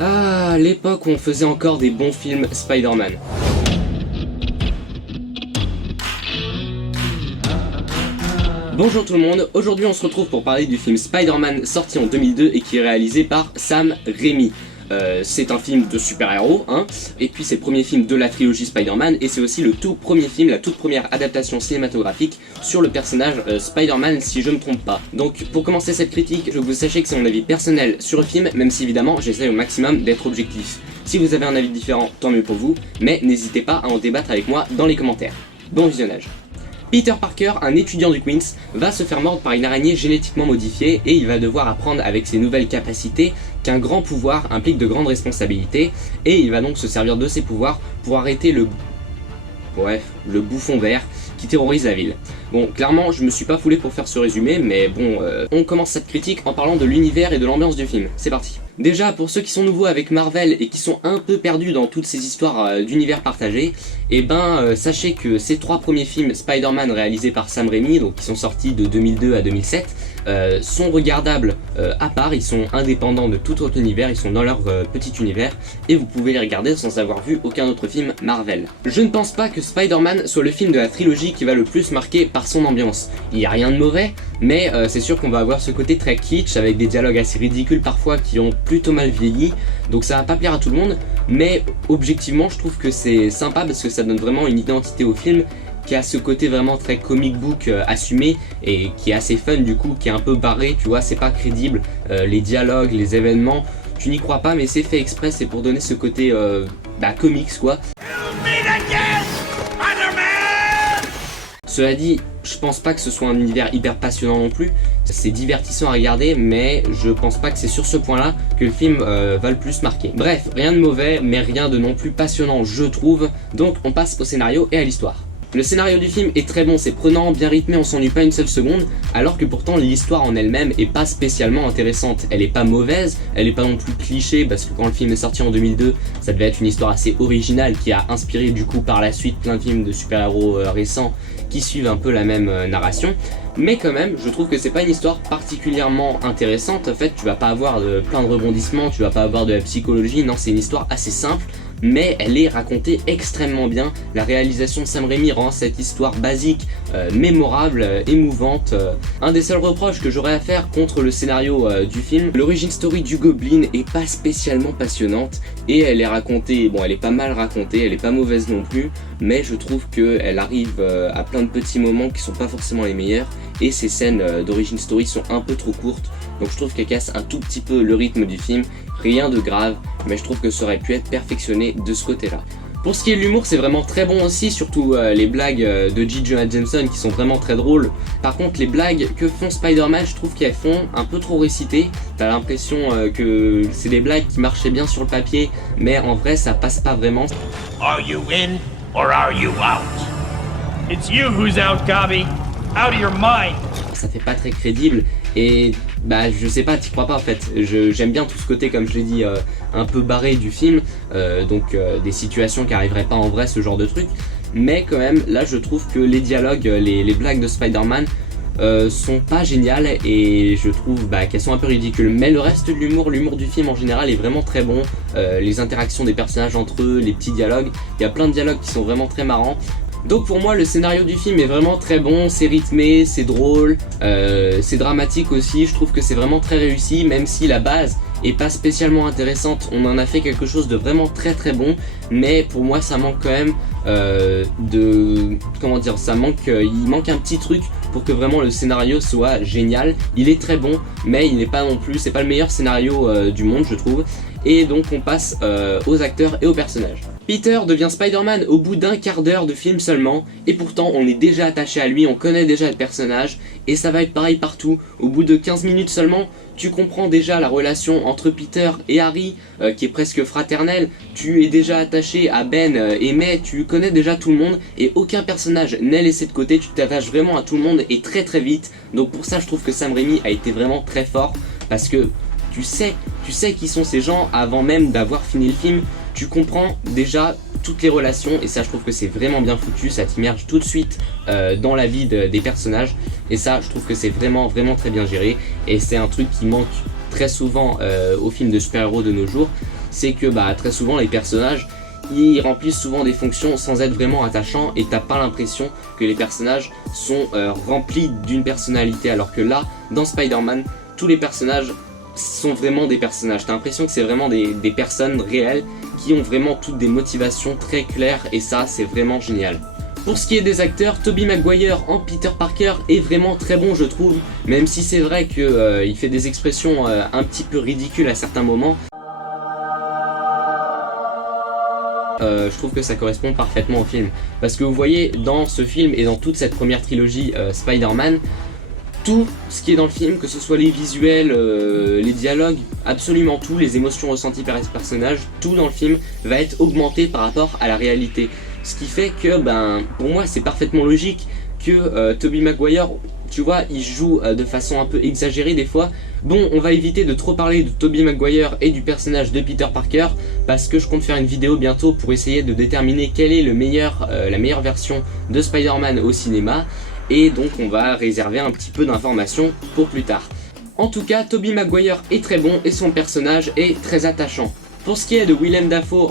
Ah, l'époque où on faisait encore des bons films Spider-Man. Bonjour tout le monde, aujourd'hui on se retrouve pour parler du film Spider-Man sorti en 2002 et qui est réalisé par Sam Raimi. C'est un film de super-héros, hein, et puis c'est le premier film de la trilogie Spider-Man, et c'est aussi le tout premier film, la toute première adaptation cinématographique sur le personnage Spider-Man, si je me trompe pas. Donc pour commencer cette critique, je veux que vous sachiez que c'est mon avis personnel sur le film, même si évidemment j'essaie au maximum d'être objectif. Si vous avez un avis différent, tant mieux pour vous, mais n'hésitez pas à en débattre avec moi dans les commentaires. Bon visionnage. Peter Parker, un étudiant du Queens, va se faire mordre par une araignée génétiquement modifiée et il va devoir apprendre avec ses nouvelles capacités qu'un grand pouvoir implique de grandes responsabilités et il va donc se servir de ses pouvoirs pour arrêter le bouffon vert qui terrorise la ville. Bon, clairement, je me suis pas foulé pour faire ce résumé, mais bon, on commence cette critique en parlant de l'univers et de l'ambiance du film. C'est parti. Déjà, pour ceux qui sont nouveaux avec Marvel et qui sont un peu perdus dans toutes ces histoires d'univers partagés, et sachez que ces trois premiers films Spider-Man réalisés par Sam Raimi, donc qui sont sortis de 2002 à 2007, sont regardables à part, ils sont indépendants de tout autre univers, ils sont dans leur petit univers, et vous pouvez les regarder sans avoir vu aucun autre film Marvel. Je ne pense pas que Spider-Man soit le film de la trilogie qui va le plus marquer par son ambiance. Il n'y a rien de mauvais, mais c'est sûr qu'on va avoir ce côté très kitsch, avec des dialogues assez ridicules parfois qui ont plutôt mal vieilli, donc ça va pas plaire à tout le monde, mais objectivement je trouve que c'est sympa parce que ça donne vraiment une identité au film, qui a ce côté vraiment très comic book assumé et qui est assez fun du coup, qui est un peu barré, tu vois, c'est pas crédible, les dialogues, les événements, tu n'y crois pas mais c'est fait exprès, c'est pour donner ce côté comics quoi. Cela dit, je pense pas que ce soit un univers hyper passionnant non plus, c'est divertissant à regarder mais je pense pas que c'est sur ce point là que le film va le plus marquer. Bref, rien de mauvais mais rien de non plus passionnant je trouve, donc on passe au scénario et à l'histoire. Le scénario du film est très bon, c'est prenant, bien rythmé, on s'ennuie pas une seule seconde, alors que pourtant l'histoire en elle-même est pas spécialement intéressante. Elle est pas mauvaise, elle est pas non plus cliché, parce que quand le film est sorti en 2002, ça devait être une histoire assez originale qui a inspiré du coup par la suite plein de films de super-héros récents qui suivent un peu la même narration. Mais quand même, je trouve que c'est pas une histoire particulièrement intéressante, en fait tu vas pas avoir plein de rebondissements, tu vas pas avoir de la psychologie, non c'est une histoire assez simple, mais elle est racontée extrêmement bien. La réalisation de Sam Raimi rend cette histoire basique, mémorable, émouvante. Un des seuls reproches que j'aurais à faire contre le scénario du film, l'origin story du Goblin est pas spécialement passionnante et elle est racontée, bon elle est pas mal racontée, elle est pas mauvaise non plus, mais je trouve qu'elle arrive à plein de petits moments qui sont pas forcément les meilleurs et ces scènes d'origin story sont un peu trop courtes, donc je trouve qu'elle casse un tout petit peu le rythme du film. Rien de grave, mais je trouve que ça aurait pu être perfectionné de ce côté-là. Pour ce qui est de l'humour, c'est vraiment très bon aussi, surtout les blagues de J. Jonah Jameson qui sont vraiment très drôles. Par contre, les blagues que font Spider-Man, je trouve qu'elles font un peu trop récitées. T'as l'impression que c'est des blagues qui marchaient bien sur le papier, mais en vrai, ça passe pas vraiment. Are you in or are you out? It's you who's out, Gobby. Out of your mind. Ça fait pas très crédible et je sais pas, t'y crois pas en fait. J'aime bien tout ce côté, comme je l'ai dit, un peu barré du film, des situations qui arriveraient pas en vrai, ce genre de truc, mais quand même là je trouve que les dialogues, les blagues de Spider-Man sont pas géniales et je trouve qu'elles sont un peu ridicules, mais le reste de l'humour du film en général est vraiment très bon. Les interactions des personnages entre eux, les petits dialogues, il y a plein de dialogues qui sont vraiment très marrants. Donc pour moi le scénario du film est vraiment très bon, c'est rythmé, c'est drôle, c'est dramatique aussi, je trouve que c'est vraiment très réussi, même si la base est pas spécialement intéressante, on en a fait quelque chose de vraiment très très bon, mais pour moi ça manque quand même il manque un petit truc pour que vraiment le scénario soit génial. Il est très bon, mais il n'est pas non plus, c'est pas le meilleur scénario du monde je trouve, et donc on passe aux acteurs et aux personnages. Peter devient Spider-Man au bout d'un quart d'heure de film seulement, et pourtant on est déjà attaché à lui, on connaît déjà le personnage, et ça va être pareil partout. Au bout de 15 minutes seulement, tu comprends déjà la relation entre Peter et Harry, qui est presque fraternelle, tu es déjà attaché à Ben et May, tu connais déjà tout le monde, et aucun personnage n'est laissé de côté, tu t'attaches vraiment à tout le monde et très très vite, donc pour ça je trouve que Sam Raimi a été vraiment très fort, parce que tu sais qui sont ces gens avant même d'avoir fini le film, tu comprends déjà toutes les relations et ça je trouve que c'est vraiment bien foutu, ça t'immerge tout de suite dans la vie des personnages et ça je trouve que c'est vraiment très bien géré et c'est un truc qui manque très souvent aux films de super-héros de nos jours. c'est que bah, très souvent les personnages ils remplissent souvent des fonctions sans être vraiment attachants et t'as pas l'impression que les personnages sont remplis d'une personnalité, alors que là, dans Spider-Man, tous les personnages sont vraiment des personnages. T'as l'impression que c'est vraiment des personnes réelles qui ont vraiment toutes des motivations très claires et ça, c'est vraiment génial. Pour ce qui est des acteurs, Tobey Maguire en Peter Parker est vraiment très bon je trouve, même si c'est vrai qu'il fait des expressions un petit peu ridicules à certains moments. Je trouve que ça correspond parfaitement au film. Parce que vous voyez, dans ce film et dans toute cette première trilogie Spider-Man, tout ce qui est dans le film, que ce soit les visuels, les dialogues, absolument tout, les émotions ressenties par ce personnage, tout dans le film va être augmenté par rapport à la réalité. Ce qui fait que, ben, pour moi, c'est parfaitement logique que Tobey Maguire, tu vois, il joue de façon un peu exagérée des fois. Bon, on va éviter de trop parler de Tobey Maguire et du personnage de Peter Parker parce que je compte faire une vidéo bientôt pour essayer de déterminer quelle est la meilleure version de Spider-Man au cinéma. Et donc on va réserver un petit peu d'informations pour plus tard. En tout cas, Tobey Maguire est très bon et son personnage est très attachant. Pour ce qui est de Willem Dafoe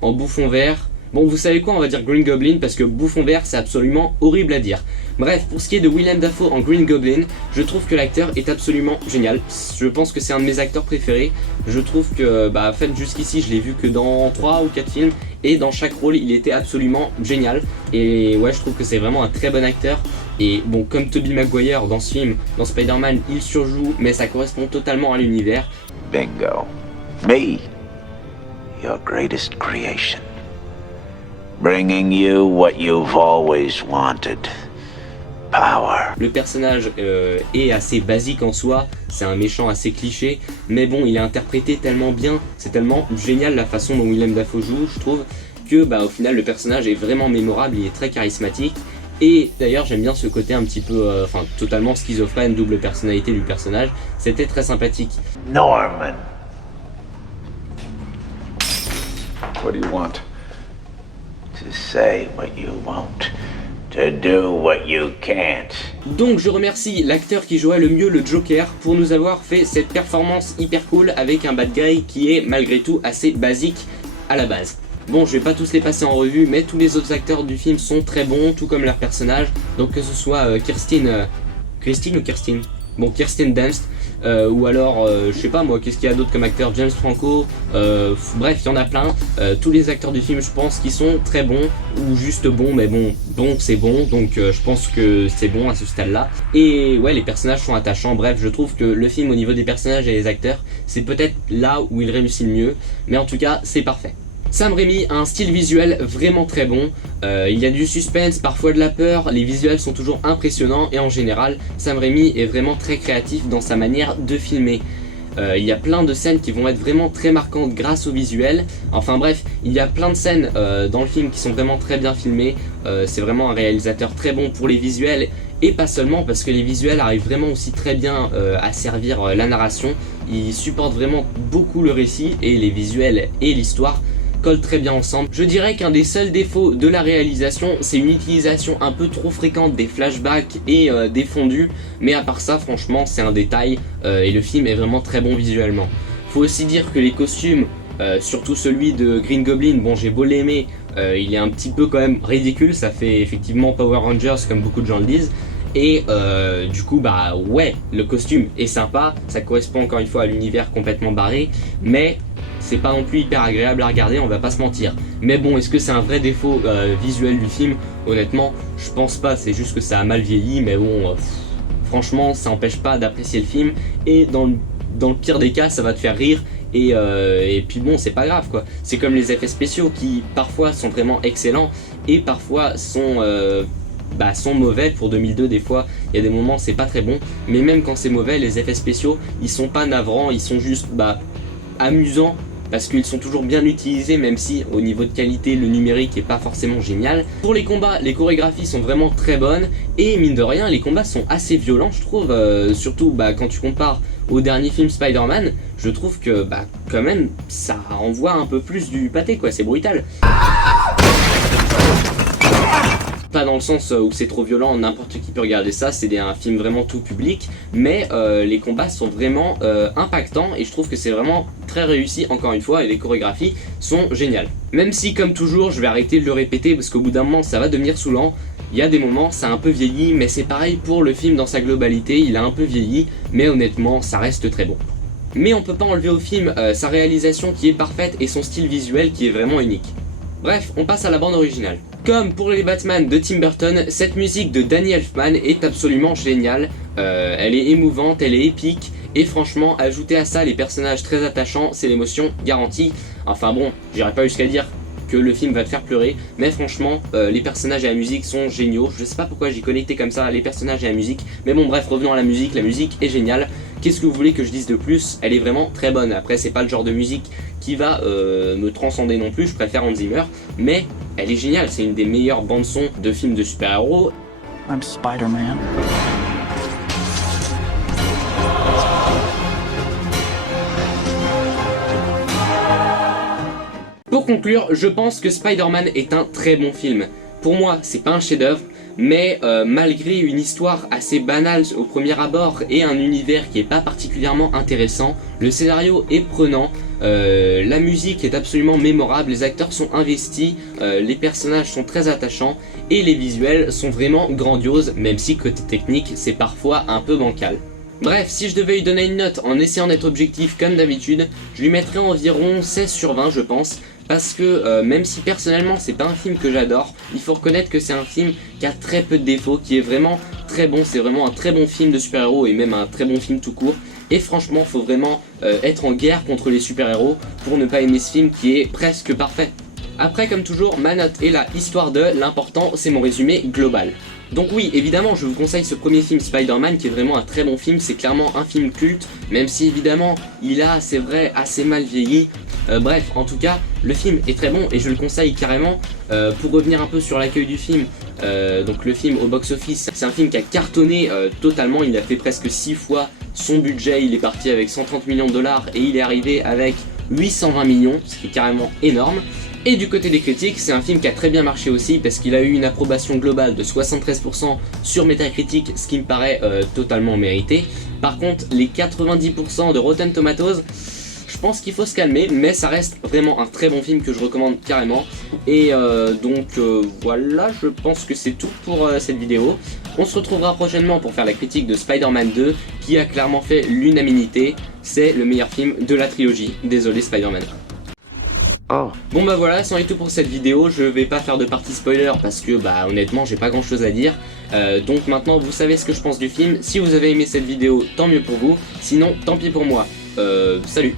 en bouffon vert, bon, vous savez quoi, on va dire Green Goblin parce que bouffon vert c'est absolument horrible à dire. Bref, pour ce qui est de Willem Dafoe en Green Goblin, je trouve que l'acteur est absolument génial. Je pense que c'est un de mes acteurs préférés. Je trouve que, bah, en fait, jusqu'ici, je l'ai vu que dans 3 ou 4 films. Et dans chaque rôle, il était absolument génial. Et ouais, je trouve que c'est vraiment un très bon acteur. Et bon, comme Tobey Maguire dans ce film, dans Spider-Man, il surjoue, mais ça correspond totalement à l'univers. Bingo. Me, your greatest creation. Bringing you what you've always wanted. Power. Le personnage est assez basique en soi, c'est un méchant assez cliché, mais bon, il est interprété tellement bien, c'est tellement génial la façon dont Willem Dafoe joue, je trouve, que bah, au final le personnage est vraiment mémorable, il est très charismatique, et d'ailleurs j'aime bien ce côté un petit peu, totalement schizophrène, double personnalité du personnage, c'était très sympathique. Norman. What do you want? To say what you won't. To do what you can't. Donc je remercie l'acteur qui jouait le mieux le Joker pour nous avoir fait cette performance hyper cool avec un bad guy qui est malgré tout assez basique à la base. Bon, je vais pas tous les passer en revue, mais tous les autres acteurs du film sont très bons, tout comme leurs personnages. Donc que ce soit Kirsten Dunst, ou alors, je sais pas moi, qu'est-ce qu'il y a d'autre comme acteur, James Franco, bref, il y en a plein. Tous les acteurs du film, je pense qu'ils sont très bons, ou juste bons, mais bon c'est bon, donc je pense que c'est bon à ce stade-là. Et ouais, les personnages sont attachants, bref, je trouve que le film au niveau des personnages et des acteurs, c'est peut-être là où il réussit le mieux, mais en tout cas, c'est parfait. Sam Raimi a un style visuel vraiment très bon, il y a du suspense, parfois de la peur, les visuels sont toujours impressionnants et en général, Sam Raimi est vraiment très créatif dans sa manière de filmer. Il y a plein de scènes qui vont être vraiment très marquantes grâce au visuel. Enfin bref, il y a plein de scènes dans le film qui sont vraiment très bien filmées. C'est vraiment un réalisateur très bon pour les visuels et pas seulement parce que les visuels arrivent vraiment aussi très bien à servir la narration. Ils supportent vraiment beaucoup le récit et les visuels et l'histoire collent très bien ensemble. Je dirais qu'un des seuls défauts de la réalisation, c'est une utilisation un peu trop fréquente des flashbacks et des fondus, mais à part ça, franchement, c'est un détail et le film est vraiment très bon visuellement. Faut aussi dire que les costumes, surtout celui de Green Goblin, bon, j'ai beau l'aimer, il est un petit peu quand même ridicule, ça fait effectivement Power Rangers comme beaucoup de gens le disent. Et du coup bah ouais, le costume est sympa, ça correspond encore une fois à l'univers complètement barré, mais c'est pas non plus hyper agréable à regarder, on va pas se mentir. Mais bon, est-ce que c'est un vrai défaut visuel du film? Honnêtement, je pense pas, c'est juste que ça a mal vieilli, mais bon, franchement, ça empêche pas d'apprécier le film, et dans le pire des cas, ça va te faire rire, et puis bon, c'est pas grave quoi. C'est comme les effets spéciaux qui parfois sont vraiment excellents, et parfois sont mauvais. Pour 2002 des fois il y a des moments c'est pas très bon, mais même quand c'est mauvais, les effets spéciaux ils sont pas navrants, ils sont juste amusants parce qu'ils sont toujours bien utilisés, même si au niveau de qualité le numérique est pas forcément génial. Pour les combats, les chorégraphies sont vraiment très bonnes et mine de rien les combats sont assez violents je trouve, surtout quand tu compares au dernier film Spider-Man, je trouve que quand même ça envoie un peu plus du pâté quoi, c'est brutal. Pas dans le sens où c'est trop violent, n'importe qui peut regarder ça, c'est un film vraiment tout public, mais les combats sont vraiment impactants et je trouve que c'est vraiment très réussi encore une fois et les chorégraphies sont géniales. Même si comme toujours je vais arrêter de le répéter parce qu'au bout d'un moment ça va devenir saoulant, il y a des moments ça a un peu vieilli, mais c'est pareil pour le film dans sa globalité, il a un peu vieilli, mais honnêtement ça reste très bon. Mais on peut pas enlever au film sa réalisation qui est parfaite et son style visuel qui est vraiment unique. Bref, on passe à la bande originale. Comme pour les Batman de Tim Burton, cette musique de Danny Elfman est absolument géniale. Elle est émouvante, elle est épique, et franchement, ajouter à ça les personnages très attachants, c'est l'émotion garantie. Enfin bon, j'irai pas jusqu'à dire que le film va te faire pleurer, mais franchement, les personnages et la musique sont géniaux. Je sais pas pourquoi j'ai connecté comme ça les personnages et la musique, mais bon bref, revenons à la musique est géniale. Qu'est-ce que vous voulez que je dise de plus? Elle est vraiment très bonne. Après, c'est pas le genre de musique qui va me transcender non plus, je préfère Hans Zimmer, mais elle est géniale, c'est une des meilleures bandes son de films de super-héros. I'm Spider-Man. Pour conclure, je pense que Spider-Man est un très bon film. Pour moi, c'est pas un chef-d'œuvre, mais malgré une histoire assez banale au premier abord et un univers qui est pas particulièrement intéressant, le scénario est prenant, la musique est absolument mémorable, les acteurs sont investis, les personnages sont très attachants et les visuels sont vraiment grandioses, même si côté technique c'est parfois un peu bancal. Bref, si je devais lui donner une note en essayant d'être objectif comme d'habitude, je lui mettrais environ 16 sur 20 je pense, parce que même si personnellement c'est pas un film que j'adore, il faut reconnaître que c'est un film qui a très peu de défauts, qui est vraiment très bon, c'est vraiment un très bon film de super-héros et même un très bon film tout court. Et franchement, faut vraiment être en guerre contre les super-héros pour ne pas aimer ce film qui est presque parfait. Après, comme toujours, ma note est là, histoire de, l'important c'est mon résumé global. Donc oui, évidemment, je vous conseille ce premier film Spider-Man qui est vraiment un très bon film, c'est clairement un film culte, même si évidemment il a, c'est vrai, assez mal vieilli. Bref, en tout cas, le film est très bon et je le conseille carrément. Pour revenir un peu sur l'accueil du film, donc le film au box-office, c'est un film qui a cartonné totalement, il a fait presque 6 fois son budget, il est parti avec 130 millions de dollars et il est arrivé avec 820 millions, ce qui est carrément énorme. Et du côté des critiques, c'est un film qui a très bien marché aussi parce qu'il a eu une approbation globale de 73% sur Metacritic, ce qui me paraît totalement mérité. Par contre, les 90% de Rotten Tomatoes, je pense qu'il faut se calmer, mais ça reste vraiment un très bon film que je recommande carrément. Et donc voilà, je pense que c'est tout pour cette vidéo. On se retrouvera prochainement pour faire la critique de Spider-Man 2 qui a clairement fait l'unanimité. C'est le meilleur film de la trilogie. Désolé Spider-Man. Oh. Bon bah voilà, c'en est tout pour cette vidéo, je vais pas faire de partie spoiler parce que bah honnêtement j'ai pas grand chose à dire. Donc maintenant vous savez ce que je pense du film, si vous avez aimé cette vidéo tant mieux pour vous, sinon tant pis pour moi. Salut.